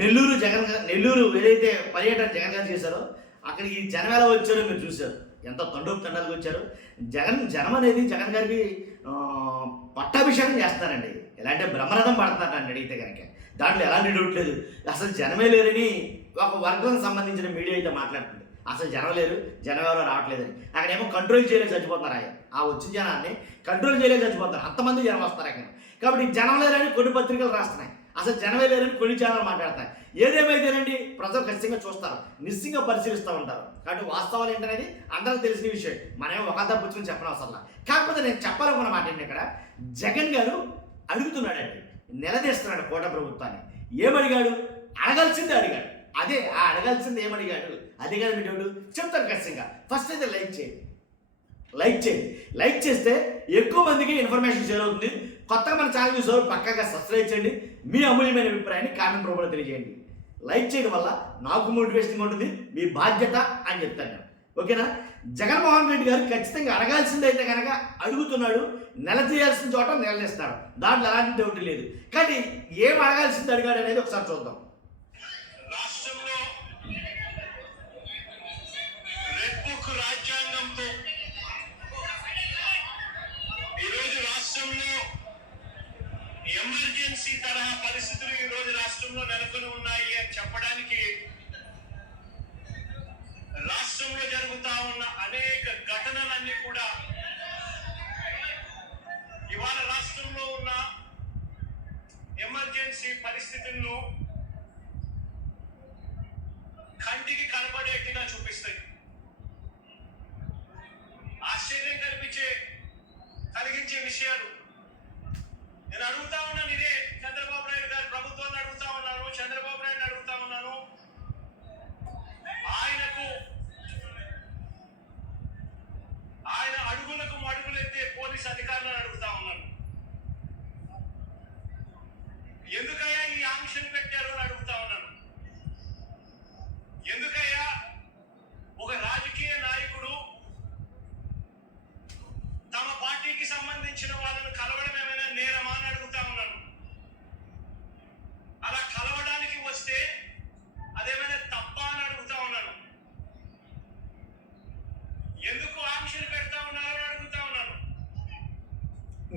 నెల్లూరు ఏదైతే పర్యటన జగన్ గారు చేశారో అక్కడికి జనం ఎలా వచ్చారో మీరు చూశారు. ఎంత తండాలుగా వచ్చారు. జనం అనేది జగన్ గారికి పట్టాభిషేకం చేస్తారండి. ఎలా అంటే బ్రహ్మరథం పడతారండి అడిగితే కనుక. దాంట్లో ఎలాంటి డౌట్ లేదు. అసలు జనమే లేరని ఒక వర్గం సంబంధించిన మీడియా అయితే మాట్లాడుతుంది. అసలు జనం లేరు, జనం ఎవరో రావట్లేదని. అక్కడేమో కంట్రోల్ చేయలేక చచ్చిపోతున్నారు. ఆ వచ్చిన జనాన్ని కంట్రోల్ చేయలేక చచ్చిపోతున్నారు. అంతమంది జనం వస్తారు అక్కడ. కాబట్టి జనం లేరని కొన్ని పత్రికలు రాస్తున్నాయి. అసలు జనమే లేరని కొన్ని ఛానల్ మాట్లాడతాయి. ఏదేమైతేనండి ప్రజలు ఖచ్చితంగా చూస్తారు, నిశ్చితంగా పరిశీలిస్తూ ఉంటారు. కాబట్టి వాస్తవాలు ఏంటనేది అందరికీ తెలిసిన విషయం. మనమేమో ఒక తప్పుని చెప్పనవసరం. కాకపోతే నేను చెప్పాలనుకున్న మాట ఏంటి, ఇక్కడ జగన్ గారు అడుగుతున్నాడండి, నిలదీస్తున్నాడు కోట ప్రభుత్వాన్ని. ఏమడిగాడు? అడగాల్సిందే అడిగాడు. అదే ఆ అడగాల్సింది ఏమడిగాడు, అదే కదా మీ డౌట్. చెప్తాను ఖచ్చితంగా. ఫస్ట్ అయితే లైక్ చేస్తే ఎక్కువ మందికి ఇన్ఫర్మేషన్ షేర్ అవుతుంది. కొత్తగా మన ఛానల్ చూసేవారు పక్కాగా సబ్స్క్రైబ్ చేయండి. మీ అమూల్యమైన అభిప్రాయాన్ని కామెంట్ రూపంలో తెలియజేయండి. లైక్ చేయడం వల్ల నాకు మోటివేషన్ ఉంటుంది, మీ బాధ్యత అని చెప్తాను. ఓకేనా? జగన్మోహన్ రెడ్డి గారు ఖచ్చితంగా అడగాల్సింది అయితే కనుక అడుగుతున్నాడు, నిలదీయాల్సిన చోట నిలదీస్తాడు. దాంట్లో ఎలాంటి డౌట్ లేదు. కానీ ఏం అడగాల్సింది అడిగాడు అనేది ఒకసారి చూద్దాం. రాజ్యాంగంతో ఈరోజు రాష్ట్రంలో ఎమర్జెన్సీ తరహా పరిస్థితులు ఈరోజు రాష్ట్రంలో నెలకొని ఉన్నాయి అని చెప్పడానికి రాష్ట్రంలో జరుగుతా ఉన్న అనేక ఘటనలన్నీ కూడా ఇవాళ రాష్ట్రంలో ఉన్న ఎమర్జెన్సీ పరిస్థితులను కంటికి కనబడేట్టుగా చూపిస్తాయి. ఆశ్చర్యం కలిగించే విషయాలు నేను అడుగుతా ఉన్నాను. ఇదే చంద్రబాబు నాయుడు గారి ప్రభుత్వాన్ని అడుగుతా ఉన్నాను, చంద్రబాబు నాయుడు అడుగుతా ఉన్నాను. ఆయన అడుగులకు అడుగులెత్తే పోలీస్ అధికారులను అడుగుతా ఉన్నాను. ఎందుకయ్యా ఈ ఆంక్షలు పెట్టారు అని అడుగుతా ఉన్నాను. ఎందుకయ్యా ఒక రాజకీయ నాయకుడు తమ పార్టీకి సంబంధించిన వాళ్ళను కలవడం ఏమైనా నేరమా అని అడుగుతా ఉన్నాను. అలా కలవడానికి వస్తే అదేమైనా తప్ప అని అడుగుతా ఉన్నాను. ఎందుకు ఆంక్షలు పెడతా ఉన్నారో అని అడుగుతా ఉన్నాను.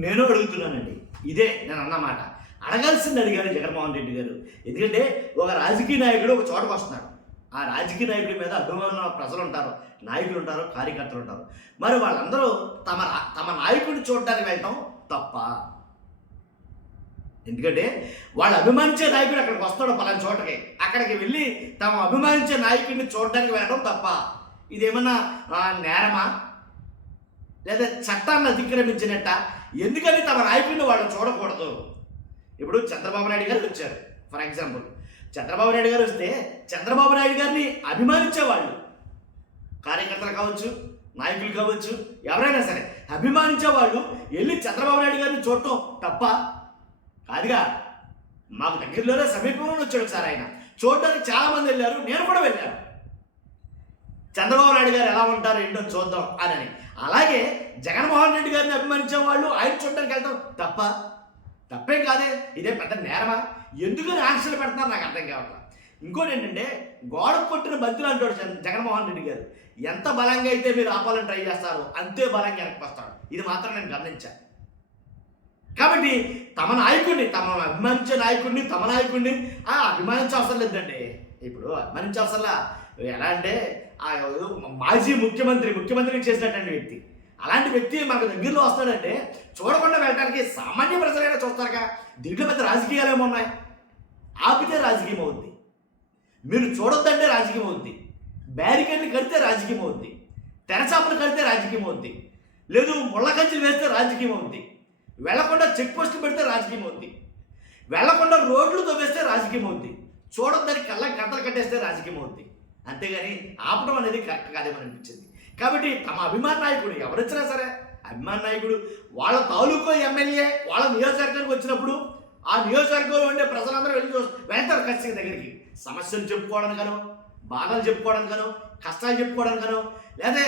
నేను అడుగుతున్నానండి, ఇదే నేను అన్నమాట. అడగాల్సింది అడిగాడు జగన్మోహన్ రెడ్డి గారు. ఎందుకంటే ఒక రాజకీయ నాయకుడు ఒక చోటకు వస్తున్నాడు. ఆ రాజకీయ నాయకుడి మీద అభిమాన ప్రజలు ఉంటారు, నాయకులు ఉంటారు, కార్యకర్తలు ఉంటారు. మరి వాళ్ళందరూ తమ నాయకుడిని చూడడానికి వెళ్ళటం తప్ప? ఎందుకంటే వాళ్ళు అభిమానించే నాయకుడు అక్కడికి వస్తాడు పలానా చోటకి, అక్కడికి వెళ్ళి తమ అభిమానించే నాయకుడిని చూడడానికి వెళ్ళడం తప్ప? ఇదేమన్నా నేరమా, లేదా చట్టాన్ని అతిక్రమించినట్ట? ఎందుకని తమ నాయకుడిని వాళ్ళు చూడకూడదు? ఇప్పుడు చంద్రబాబు నాయుడు గారు వచ్చారు, ఫర్ ఎగ్జాంపుల్. చంద్రబాబు నాయుడు గారు వస్తే చంద్రబాబు నాయుడు గారిని అభిమానించేవాళ్ళు, కార్యకర్తలు కావచ్చు, నాయకులు కావచ్చు, ఎవరైనా సరే అభిమానించేవాళ్ళు వెళ్ళి చంద్రబాబు నాయుడు గారిని చూడటం తప్ప? కాదుగా. మాకు దగ్గరలోనే సమీపంలో వచ్చాడు సార్ ఆయన. చూడడానికి చాలామంది వెళ్ళారు, నేను కూడా వెళ్ళాను. చంద్రబాబు నాయుడు గారు ఎలా ఉంటారు ఏంటో చూద్దాం అని. అలాగే జగన్మోహన్ రెడ్డి గారిని అభిమానించే వాళ్ళు ఆయన చూడడానికి వెళ్తాం తప్ప? తప్పేం కాదే. ఇదే పెద్ద నేరమా? ఎందుకని ఆంక్షలు పెడుతున్నారు నాకు అర్థం కావట్లేదు. ఇంకోటి ఏంటంటే, గోడ కొట్టిన బంతులు అంటాడు జగన్మోహన్ రెడ్డి గారు. ఎంత బలంగా అయితే మీరు ఆపాలని ట్రై చేస్తారో అంతే బలంగా వెనక్కి వస్తాడు. ఇది మాత్రం నేను గమనించాను. కాబట్టి తమ నాయకుడిని, తమ అభిమానించే నాయకుడిని, తమ నాయకుడిని అభిమానించవసరం లేదండి. ఇప్పుడు అభిమానించవసరంలా. ఎలా అంటే మాజీ ముఖ్యమంత్రి చేసినటువంటి వ్యక్తి, అలాంటి వ్యక్తి మనకు దగ్గరలో వస్తాడంటే చూడకుండా వెళ్ళడానికి సామాన్య ప్రజలైనా చూస్తారుగా. దీంట్లో పెద్ద రాజకీయాలు ఏమున్నాయి? ఆపితే రాజకీయం అవుద్ది, మీరు చూడొద్దంటే రాజకీయం అవుద్ది, బ్యారికేడ్లు కడితే రాజకీయం అవుద్ది, తెరచాపలు కడితే రాజకీయం అవుద్ది, లేదు ముళ్ళ కంచెలు వేస్తే రాజకీయం అవుద్ది, వెళ్లకుండా చెక్ పోస్టులు పెడితే రాజకీయం అవుద్ది, వెళ్లకుండా రోడ్లు తవ్వేస్తే రాజకీయం అవుద్ది, చూడొద్దని కళ్ళ గంటలు కట్టేస్తే రాజకీయం అవుద్ది. అంతేగాని ఆపడం అనేది కరెక్ట్ కాదేమని అనిపించింది. కాబట్టి తమ అభిమాన నాయకుడు ఎవరొచ్చినా సరే, అభిమాన నాయకుడు వాళ్ళ తాలూకా ఎమ్మెల్యే వాళ్ళ నియోజకవర్గానికి వచ్చినప్పుడు ఆ నియోజకవర్గంలో ఉండే ప్రజలందరూ వెళ్తారు ఖచ్చితంగా దగ్గరికి. సమస్యలు చెప్పుకోవడానికనో, బాధలు చెప్పుకోవడానికనో, కష్టాలు చెప్పుకోవడానికనో, లేదా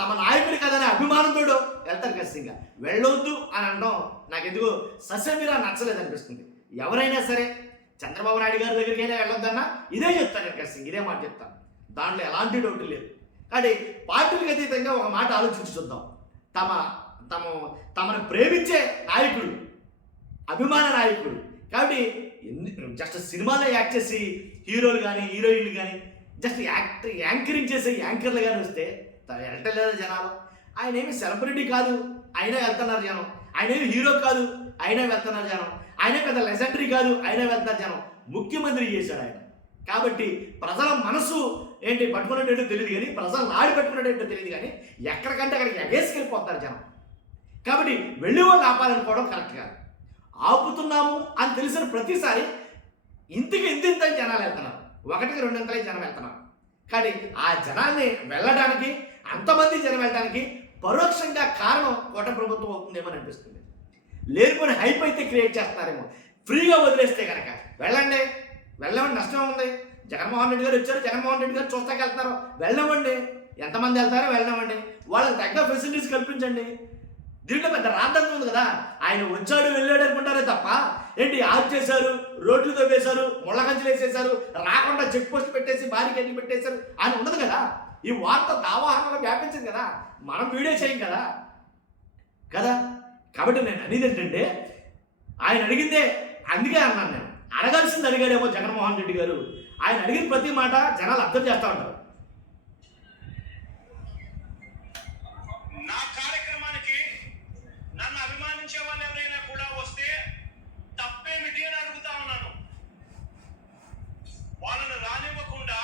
తమ నాయకుడి కదనే అభిమానంతో వెళ్తారు ఖచ్చితంగా. వెళ్ళొద్దు అని అనడం నాకు ఎందుకు సస్యమీరా నచ్చలేదు అనిపిస్తుంది. ఎవరైనా సరే చంద్రబాబు నాయుడు గారి దగ్గరికి అయినా వెళ్ళొద్దన్నా ఇదే చెప్తాను నేను ఖచ్చితంగా, ఇదే మాట చెప్తాను. దాంట్లో ఎలాంటి డౌట్ లేదు. కానీ పార్టీలకు అతీతంగా ఒక మాట ఆలోచించి చూద్దాం. తమను ప్రేమించే నాయకుడు, అభిమాన నాయకుడు కాబట్టి జస్ట్ సినిమాలో యాక్ట్ చేసి హీరోలు కానీ హీరోయిన్లు కానీ జస్ట్ యాంకరింగ్ చేసే యాంకర్లు కానీ వస్తే వెళ్ళటం జనాలు. ఆయన ఏమి సెలబ్రిటీ కాదు, అయినా వెళ్తున్నారు జనం. ఆయన ఏమి హీరో కాదు, అయినా వెళ్తున్నారు జనం. ఆయన పెద్ద లెజెండరీ కాదు, అయినా వెళ్తున్నారు జనం. ముఖ్యమంత్రి చేశాడు ఆయన. కాబట్టి ప్రజల మనసు ఏంటి పట్టుకున్నట్టు తెలియదు కానీ, ప్రజలు నాడి పెట్టుకున్నట్టు తెలియదు కానీ ఎక్కడికంటే అక్కడికి ఎగేసుకెళ్ళిపోతారు జనం. కాబట్టి వెళ్ళి వాళ్ళు ఆపాలనుకోవడం కరెక్ట్ కాదు. ఆపుతున్నాము అని తెలిసిన ప్రతిసారి ఇంతకి ఇంత జనాలు వెళ్తున్నారు, 1-2 జనం వెళ్తున్నారు. కానీ ఆ జనాన్ని వెళ్ళడానికి, అంతమంది జనం వెళ్ళడానికి పరోక్షంగా కారణం కూటమి ప్రభుత్వం అవుతుందేమో అనిపిస్తుంది. లేనిపోయిన హైప్ అయితే క్రియేట్ చేస్తున్నారేమో. ఫ్రీగా వదిలేస్తే కనుక వెళ్ళండి, నష్టం ఉంది. జగన్మోహన్ రెడ్డి గారు వచ్చారు, జగన్మోహన్ రెడ్డి గారు చూస్తాకి వెళ్తున్నారు, వెళ్ళమండి. ఎంతమంది వెళ్తారో వెళ్ళమండి, వాళ్ళకి తగ్గ ఫెసిలిటీస్ కల్పించండి. దీంట్లో పెద్ద రాద్దంతం ఉంది కదా. ఆయన వచ్చాడు వెళ్ళాడు అనుకుంటారే తప్ప ఏంటి ఆఫ్ చేశారు, రోడ్లు తవ్వేశారు, ముళ్ళగంచులు వేసేశారు, రాకుండా చెక్ పోస్ట్ పెట్టేసి బారికేడ్లు పెట్టేశారు అని ఉండదు కదా. ఈ వార్త దావాహరణలో వ్యాపించింది కదా, మనం వీడియో చేయం కదా. కాబట్టి నేను అనేది ఏంటంటే ఆయన అడిగిందే, అందుకే అన్నాను నేను, అడగాల్సింది అడిగాడేమో జగన్మోహన్ రెడ్డి గారు. ఆయన అడిగిన ప్రతి మాట జనాలు అర్థం చేస్తూ ఉంటారు. నా కార్యక్రమానికి నన్ను అభిమానించే వాళ్ళు ఎవరైనా కూడా వస్తే తప్పేమిటి అని అడుగుతా ఉన్నాను. వాళ్ళను రానివ్వకుండా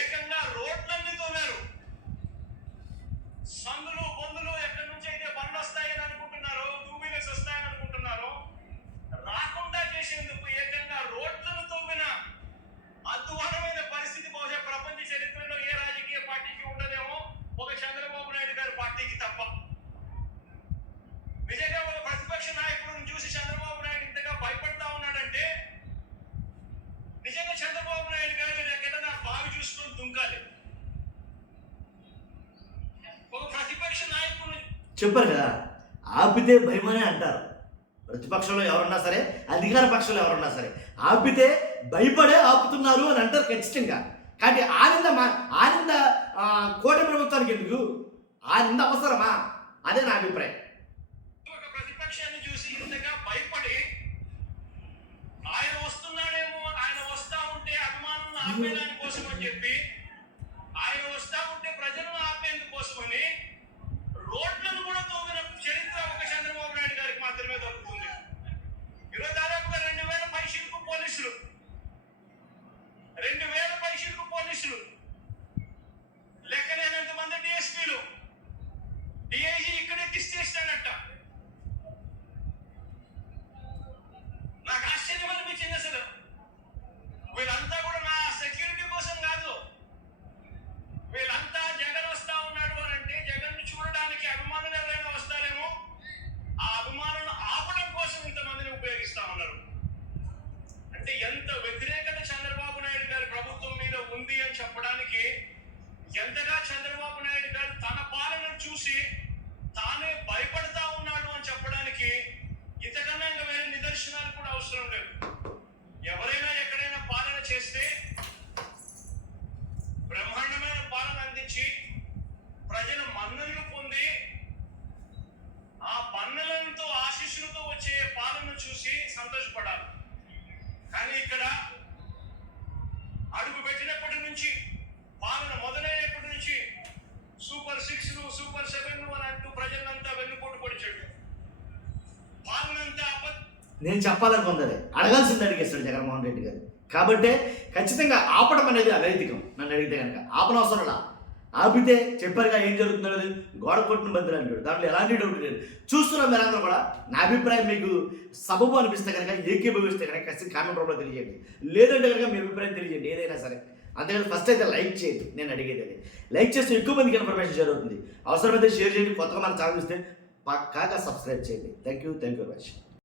ఏకంగా రోడ్లన్నీ తోమారు. సందులు బొందులు ఎక్కడి నుంచి అయితే బండ్లు వస్తాయని అనుకుంటున్నారో, 2 వీలర్స్ వస్తాయని అనుకుంటున్నారో, రాకుండా చేసేందుకు ఏకంగా రోడ్లను తోమిన అద్భుతమైన పరిస్థితి బహుశా ప్రపంచ చరిత్రలో ఏ రాజకీయ పార్టీకి ఉండదేమో, ఒక చంద్రబాబు నాయుడు గారి పార్టీకి తప్ప. నిజంగా ఒక ప్రతిపక్ష నాయకుడిని చూసి చంద్రబాబు నాయుడు ఇంతగా భయపడతా ఉన్నాడంటే నిజంగా చంద్రబాబు నాయుడు గారు ఎక్కడన్నా బావి చూసుకొని దుంకాలి. ఒక ప్రతిపక్ష నాయకుడు చెప్పారు కదా, ఆపితే భయమనే అంటారు. ప్రతిపక్షంలో ఎవరున్నా సరే, అధికార పక్షంలో ఎవరున్నా సరే, ఆపితే భయపడే ఆపుతున్నారు అని అంటారు ఖచ్చితంగా. కాబట్టి ఆనంద కూటమి ప్రభుత్వానికి ఎందుకు? ఆనంద అవసరమా? అదే నా అభిప్రాయం. ఒక ప్రతిపక్షాన్ని చూసి ఇంతగా భయపడి ఆయన వస్తున్నాడేమో, ఆయన వస్తా ఉంటే అభిమానులను ఆపేదాని కోసం అని చెప్పి, ఆయన వస్తా ఉంటే ప్రజలను ఆపేందుకోసమని రోడ్లను కూడా తోమిన చరిత్ర ఒక చంద్రబాబు నాయుడు గారికి మాత్రమే దొరుకుతుంది. ఈరోజు దాదాపుగా 2000 పైషిలకు పోలీసులు, 2000 పైషిలకు పోలీసులు, లెక్కలేనంత మంది డిఎస్పీలు, డిఐజీ ఇక్కడే తీసేస్తాడట. నాకు ఆశ్చర్యం అనిపించింది అసలు. వీళ్ళంతా కూడా నా సెక్యూరిటీ కోసం కాదు, వీళ్ళంతా జగన్ వస్తా ఉన్నాడు అని అంటే జగన్ ని చూడడానికి అభిమానులు ఎవరైనా వస్తారేమో, ఆ అభిమానులను ఆపడం కోసం ఇంతమందిని ఉపయోగిస్తా ఉన్నారు. అంటే ఎంత వ్యతిరేకత చంద్రబాబు నాయుడు గారి ప్రభుత్వం మీద ఉంది అని చెప్పడానికి, ఎంతగా చంద్రబాబు నాయుడు గారు తన పాలనను చూసి తానే భయపడతా ఉన్నాడు అని చెప్పడానికి ఇంతకన్నా ఇంకా వేరే నిదర్శనాలు కూడా అవసరం లేదు. ఎవరైనా ఎక్కడైనా పాలన చేస్తే బ్రహ్మాండమైన పాలన అందించి ప్రజల మన్ననలు పొంది ఆ మన్ననలతో ఆశీస్సులతో వచ్చే పాలన చూసి సంతోషపడాలి. కానీ ఇక్కడ అడుగు పెట్టినప్పటి నుంచి, పాలన మొదలైనప్పటి నుంచి సూపర్ 6లు, సూపర్ 7లు అని అంటూ ప్రజలంతా వెన్నుపోటు పొడిచాడు. పాలన అంతా నేను చెప్పాలనుకుంది అడగాల్సింది అడిగేస్తాడు జగన్మోహన్ రెడ్డి గారు. కాబట్టే ఖచ్చితంగా ఆపడం అనేది అనైతికం. నన్ను అడిగితే కనుక ఆపనవసరంలా. ఆపితే చెప్పారుగా ఏం జరుగుతుందో, గోడ కొట్టిన బంతులు అంటాడు. దాంట్లో ఎలాంటి డౌట్ లేదు. చూస్తున్న మీరందరూ కూడా నా అభిప్రాయం మీకు సబబు అనిపిస్తే కనుక, ఏకీభవిస్తే కనుక ఖచ్చితంగా కామెంట్ రూపంలో తెలియజేయండి. లేదంటే కనుక మీ అభిప్రాయం తెలియజేయండి, ఏదైనా సరే. అంతేకాదు ఫస్ట్ అయితే లైక్ చేయండి. నేను అడిగేది అది. లైక్ చేస్తే ఎక్కువ మందికి ఇన్ఫర్మేషన్ జరుగుతుంది. అవసరమైతే షేర్ చేయండి. కొత్తగా మన ఛానల్ చూస్తే పక్కాగా సబ్స్క్రైబ్ చేయండి. Thank you very much.